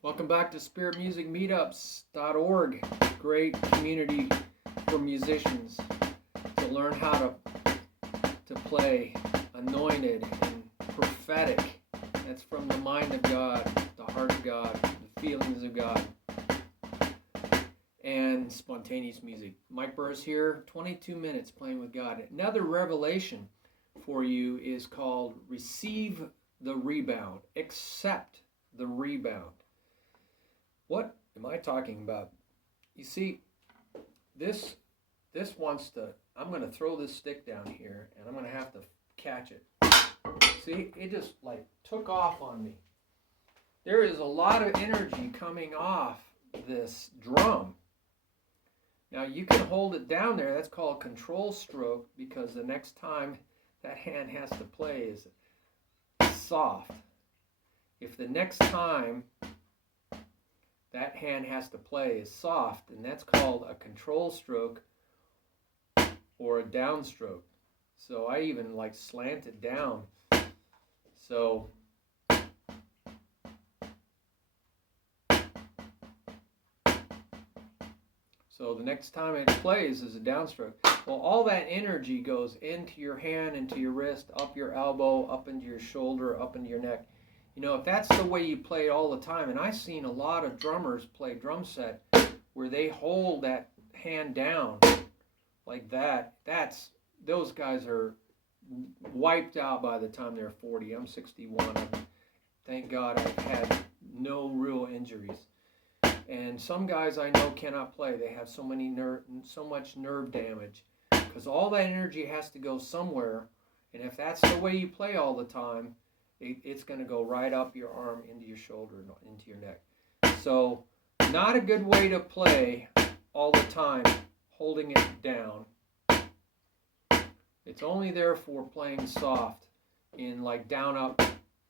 Welcome back to Spirit Music Meetups.org. Great community for musicians to learn how to play anointed and prophetic. That's from the mind of God, the heart of God, the feelings of God, and spontaneous music. Mike Burris here, 22 minutes playing with God. Another revelation for you is called Receive the Rebound. Accept the rebound. What am I talking about? You see, this wants to, I'm going to throw this stick down here, and I'm going to have to catch it. See, it just like took off on me. There is a lot of energy coming off this drum. Now you can hold it down there. That's called control stroke, because the next time that hand has to play is soft. If the next time that hand has to play is soft, and that's called a control stroke or a downstroke. So I even like slant it down. So the next time it plays is a downstroke. Well, all that energy goes into your hand, into your wrist, up your elbow, up into your shoulder, up into your neck. You know, if that's the way you play all the time, and I've seen a lot of drummers play drum set where they hold that hand down like that, those guys are wiped out by the time they're 40. I'm 61. Thank God I've had no real injuries. And some guys I know cannot play. They have so much nerve damage because all that energy has to go somewhere. And if that's the way you play all the time, it's going to go right up your arm, into your shoulder, into your neck. So not a good way to play all the time, holding it down. It's only there for playing soft in like down,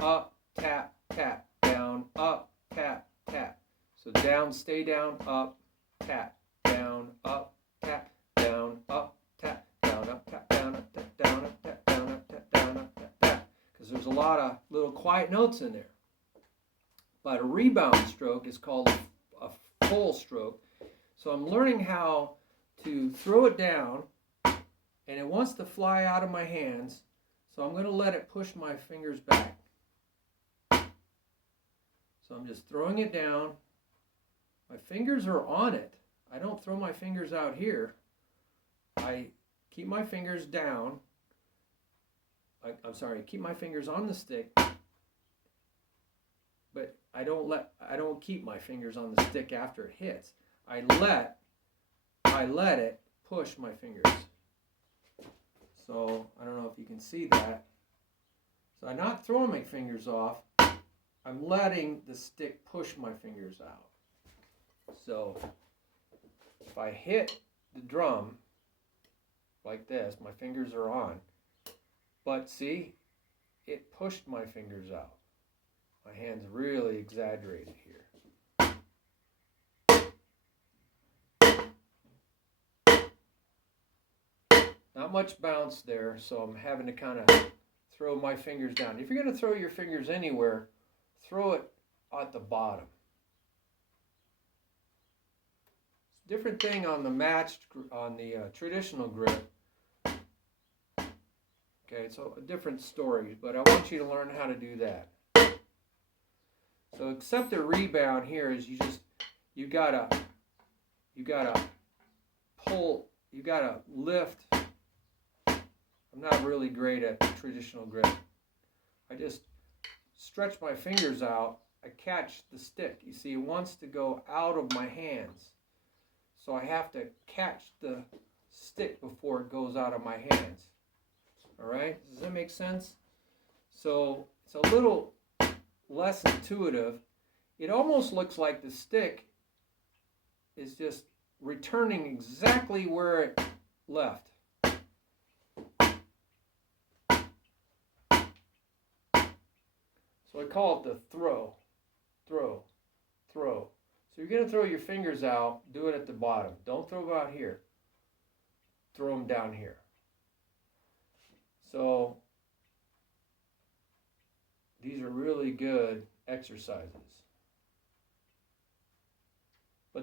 up, tap, tap, down, up, tap, tap. So down, stay down, up, tap, down, up, tap, down, up, tap, down, up, tap, down, up, tap, down, up, tap, down, up, tap, down, up, tap, tap. Because there's a lot of little quiet notes in there. But a rebound stroke is called a full stroke. So I'm learning how to throw it down, and it wants to fly out of my hands. So I'm going to let it push my fingers back. So I'm just throwing it down. My fingers are on it. I don't throw my fingers out here. I keep my fingers down. Keep my fingers on the stick, but I don't keep my fingers on the stick after it hits. I let it push my fingers. So I don't know if you can see that. So I'm not throwing my fingers off. I'm letting the stick push my fingers out. So if I hit the drum like this, my fingers are on. But see, it pushed my fingers out. My hand's really exaggerated here. Not much bounce there, so I'm having to kind of throw my fingers down. If you're going to throw your fingers anywhere, throw it at the bottom. Different thing on the traditional grip. Okay, so a different story, but I want you to learn how to do that. So accept a rebound here is you gotta pull, you gotta lift. I'm not really great at traditional grip. I just stretch my fingers out. I catch the stick. You see, it wants to go out of my hands. So I have to catch the stick before it goes out of my hands. All right? Does that make sense? So it's a little less intuitive. It almost looks like the stick is just returning exactly where it left. So I call it the throw. So you're going to throw your fingers out, do it at the bottom. Don't throw them out here. Throw them down here. So these are really good exercises.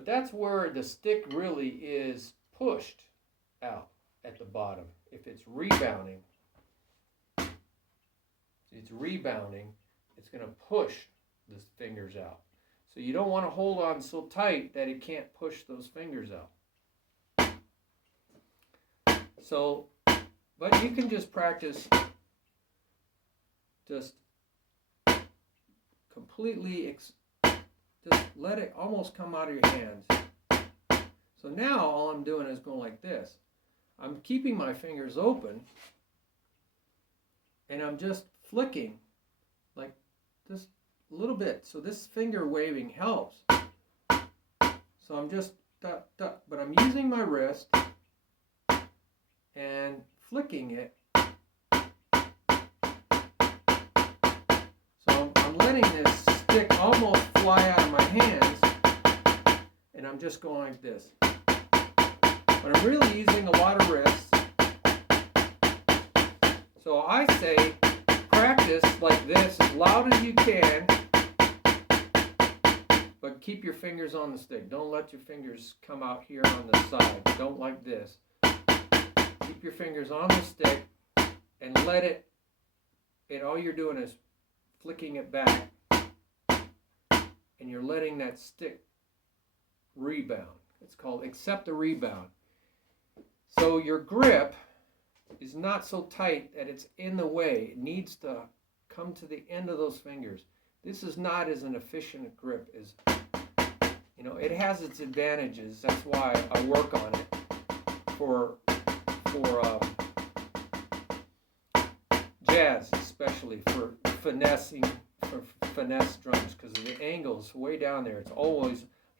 But that's where the stick really is pushed out at the bottom. If it's rebounding, it's going to push the fingers out. So you don't want to hold on so tight that it can't push those fingers out. So, but you can just practice just completely, just let it almost come out of your hands. So now all I'm doing is going like this. I'm keeping my fingers open and I'm just flicking like just a little bit. So this finger waving helps. So I'm just, but I'm using my wrist and flicking it. So I'm letting this stick almost fly out of my hands, and I'm just going like this. But I'm really using a lot of wrists. So I say practice like this as loud as you can, but keep your fingers on the stick. Don't let your fingers come out here on the side. Don't like this. Keep your fingers on the stick and let it, and all you're doing is flicking it back, and you're letting that stick rebound. It's called accept the rebound. So your grip is not so tight that it's in the way. It needs to come to the end of those fingers. This is not as an efficient grip as, it has its advantages. That's why I work on it for jazz, especially for finessing, for finesse drums, because the angle's way down there. It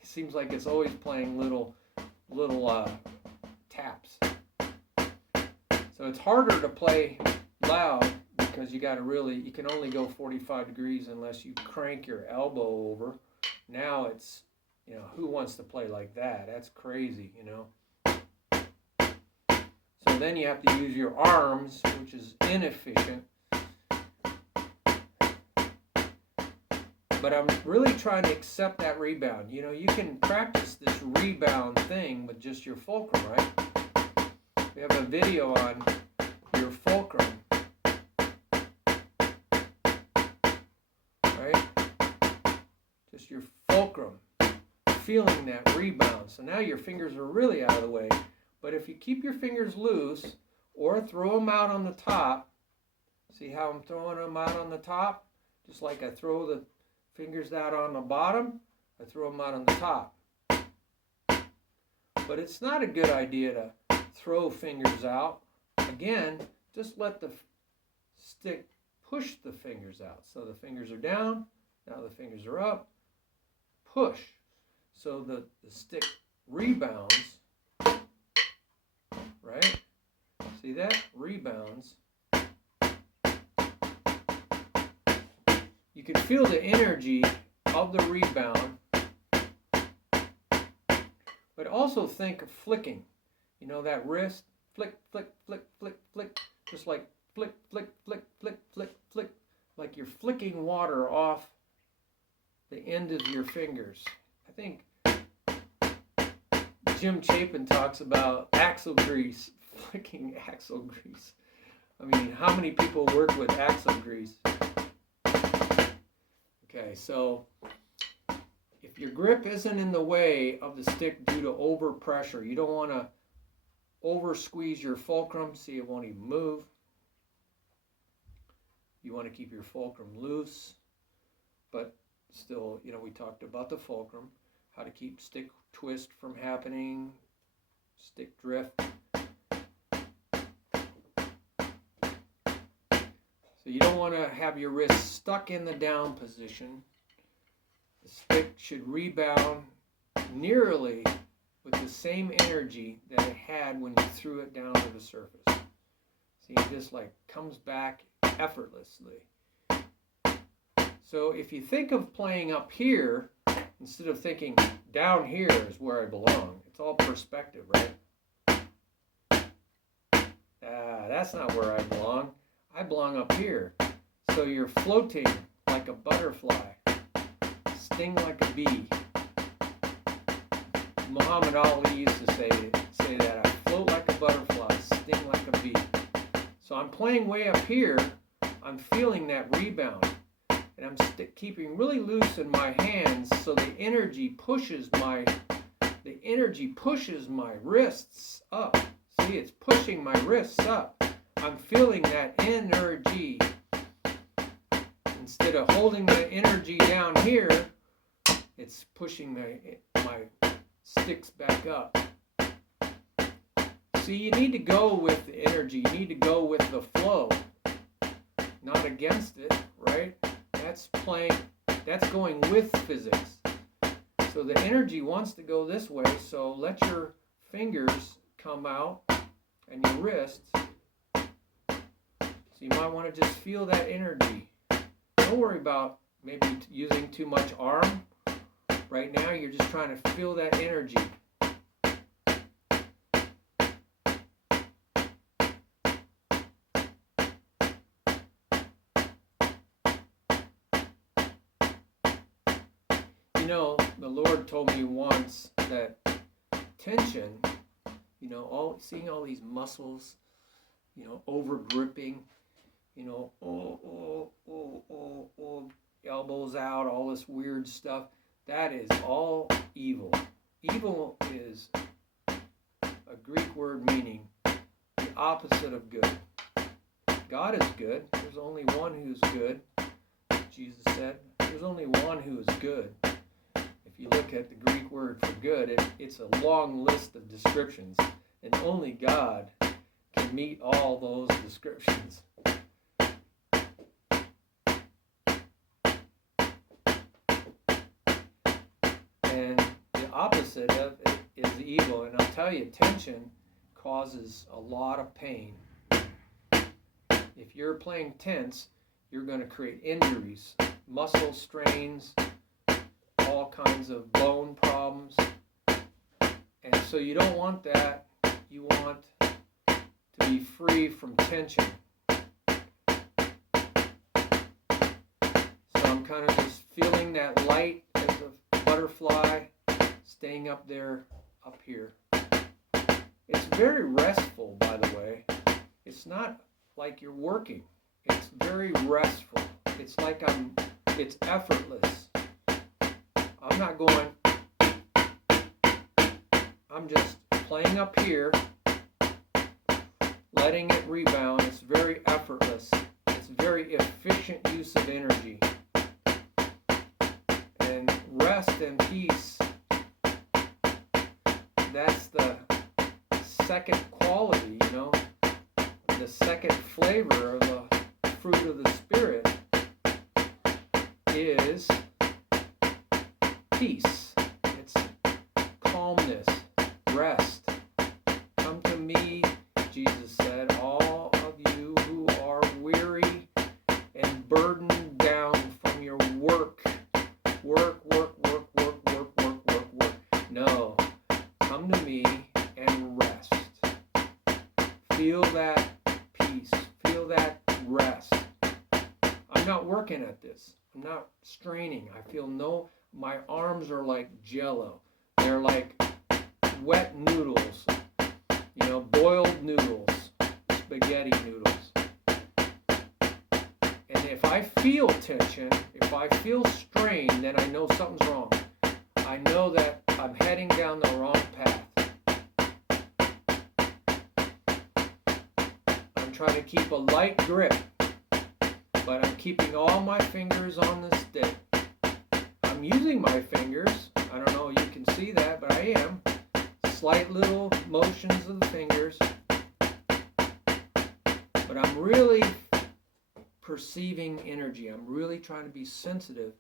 seems like it's always playing little taps. So it's harder to play loud because you can only go 45 degrees unless you crank your elbow over. Now it's, who wants to play like that? That's crazy, So then you have to use your arms, which is inefficient. But I'm really trying to accept that rebound. You can practice this rebound thing with just your fulcrum, right? We have a video on your fulcrum, right? Just your fulcrum, feeling that rebound. So now your fingers are really out of the way. But if you keep your fingers loose or throw them out on the top, see how I'm throwing them out on the top? Just like I throw the fingers out on the bottom, I throw them out on the top. But it's not a good idea to throw fingers out. Again, just let the stick push the fingers out. So the fingers are down, now the fingers are up, push. So the stick rebounds, right? See that? Rebounds. You can feel the energy of the rebound, but also think of flicking. That wrist, flick, flick, flick, flick, flick, just like flick, flick, flick, flick, flick, flick, like you're flicking water off the end of your fingers. I think Jim Chapin talks about axle grease, flicking axle grease. I mean, how many people work with axle grease? Okay, so if your grip isn't in the way of the stick due to overpressure, you don't want to over squeeze your fulcrum, see it won't even move. You want to keep your fulcrum loose, but still, we talked about the fulcrum, how to keep stick twist from happening, stick drift. So you don't want to have your wrist stuck in the down position. The stick should rebound nearly with the same energy that it had when you threw it down to the surface. See, it just comes back effortlessly. So if you think of playing up here, instead of thinking down here is where I belong, it's all perspective, right? That's not where I belong. I belong up here. So you're floating like a butterfly, sting like a bee. Muhammad Ali used to say that, I float like a butterfly, sting like a bee. So I'm playing way up here, I'm feeling that rebound, and I'm keeping really loose in my hands, so the energy pushes my wrists up. See, it's pushing my wrists up. I'm feeling that energy. Instead of holding the energy down here, it's pushing my sticks back up. See, you need to go with the energy. You need to go with the flow, not against it, right? That's going with physics. So the energy wants to go this way, so let your fingers come out and your wrists. So you might want to just feel that energy. Don't worry about maybe using too much arm. Right now, you're just trying to feel that energy. You know, the Lord told me once that tension, you know, seeing all these muscles, you know, over gripping, you know, elbows out, all this weird stuff, that is all evil. Evil is a Greek word meaning the opposite of good. God is good. There's only one who's good. Jesus said, there's only one who is good. If you look at the Greek word for good, it's a long list of descriptions, and only God can meet all those descriptions. And the opposite of it is evil. And I'll tell you, tension causes a lot of pain. If you're playing tense, you're going to create injuries, muscle strains, all kinds of bone problems. And so you don't want that. You want to be free from tension. So I'm kind of just feeling that light as a butterfly staying up there, up here. It's very restful, by the way. It's not like you're working. It's very restful. It's like it's effortless. I'm not going, I'm just playing up here, letting it rebound. It's very effortless. It's very efficient use of energy. And rest and peace, that's the second quality, you know, the second flavor of the fruit of the Spirit is peace. It's calmness, rest. Come to me, Jesus said, all of you who are weary and burdened down from your work. No, come to me and rest. Feel that peace. Feel that rest. I'm not working at this. I'm not straining. I feel my arms are like jello. They're like wet noodles, you know, boiled noodles, spaghetti noodles. And if I feel tension, if I feel strain, then I know something's wrong. I know that I'm heading down the wrong path. I'm trying to keep a light grip, but I'm keeping all my fingers on the stick. I'm using my fingers. I don't know, you can see that, but I am. Slight little motions of the fingers. But I'm really perceiving energy. I'm really trying to be sensitive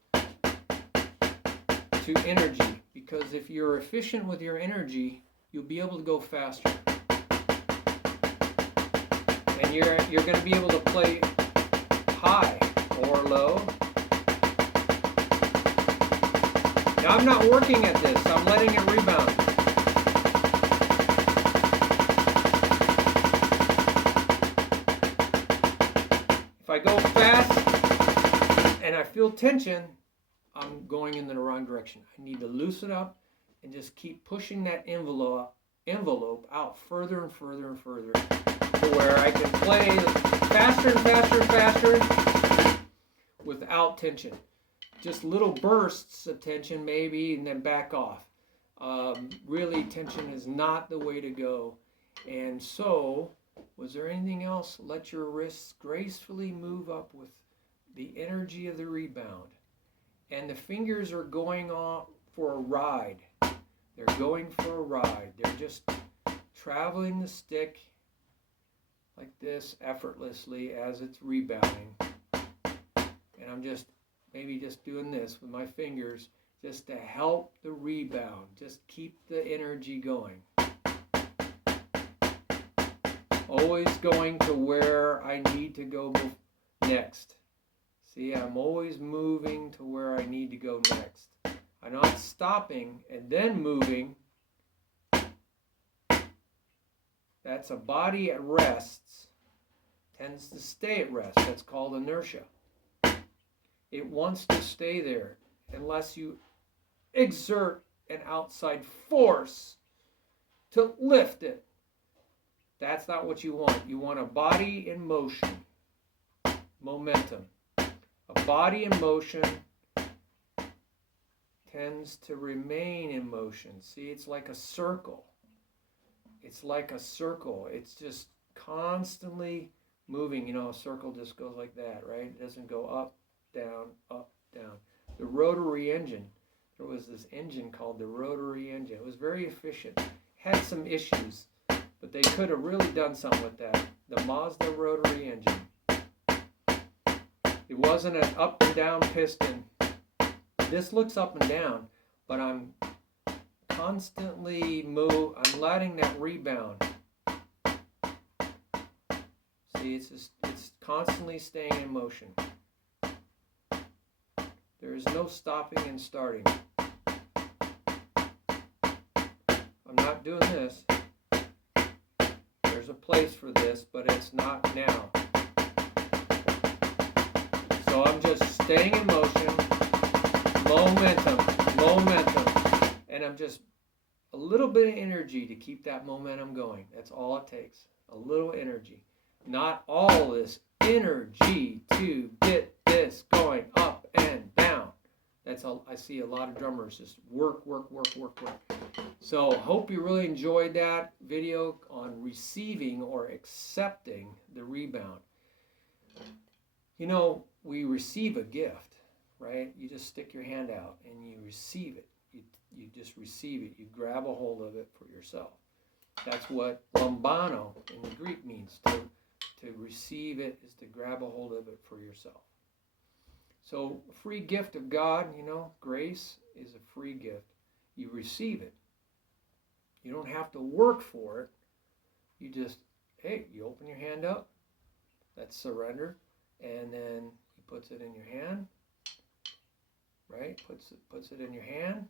to energy, because if you're efficient with your energy, you'll be able to go faster. And you're going to be able to play high or low. Now I'm not working at this. I'm letting it rebound. If I go fast and I feel tension, I'm going in the wrong direction. I need to loosen up and just keep pushing that envelope out further and further and further to where I can play faster and faster and faster without tension. Just little bursts of tension maybe, and then back off. Really, tension is not the way to go. And so, was there anything else? Let your wrists gracefully move up with the energy of the rebound. And the fingers are going off for a ride. They're going for a ride. They're just traveling the stick like this effortlessly as it's rebounding. And I'm just maybe just doing this with my fingers just to help the rebound. Just keep the energy going. Always going to where I need to go next. See, I'm always moving to where I need to go next. I'm not stopping and then moving. That's a body at rest. Tends to stay at rest. That's called inertia. It wants to stay there unless you exert an outside force to lift it. That's not what you want. You want a body in motion, momentum. A body in motion tends to remain in motion. See, it's like a circle. It's like a circle. It's just constantly moving. You know, a circle just goes like that, right? It doesn't go up, down, up, down. The rotary engine, there was this engine called the rotary engine. It was very efficient. Had some issues, but they could have really done something with that. The Mazda rotary engine. It wasn't an up and down piston. This looks up and down, but I'm constantly I'm letting that rebound. See, it's constantly staying in motion. There is no stopping and starting. I'm not doing this. There's a place for this, but it's not now. So I'm just staying in motion, momentum, and I'm just a little bit of energy to keep that momentum going. That's all it takes, a little energy. Not all this energy to get this going up and down. I see a lot of drummers just work. So hope you really enjoyed that video on receiving or accepting the rebound. You know, we receive a gift, right? You just stick your hand out and you receive it. You just receive it. You grab a hold of it for yourself. That's what lambano in the Greek means. To receive it is to grab a hold of it for yourself. So, a free gift of God, you know, grace is a free gift. You receive it. You don't have to work for it. You just, you open your hand up. That's surrender. And then he puts it in your hand, right? Puts it in your hand.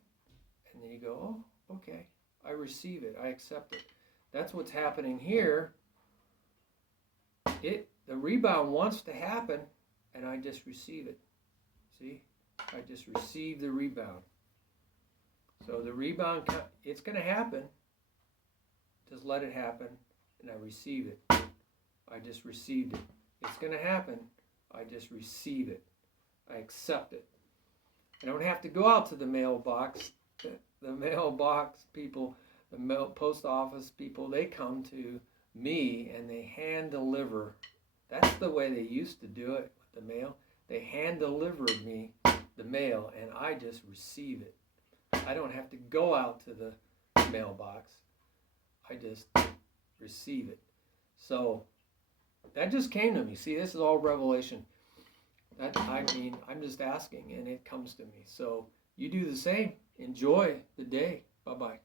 And then you go, oh, okay. I receive it. I accept it. That's what's happening here. The rebound wants to happen, and I just receive it. See? I just receive the rebound. So the rebound, it's going to happen. Just let it happen, and I receive it. I just received it. It's going to happen. I just receive it. I accept it. I don't have to go out to the mailbox. The mailbox people, the post office people, they come to me and they hand deliver. That's the way they used to do it with the mail. They hand delivered me the mail and I just receive it. I don't have to go out to the mailbox. I just receive it. So that just came to me. See, this is all revelation. I'm just asking and it comes to me. So you do the same. Enjoy the day. Bye-bye.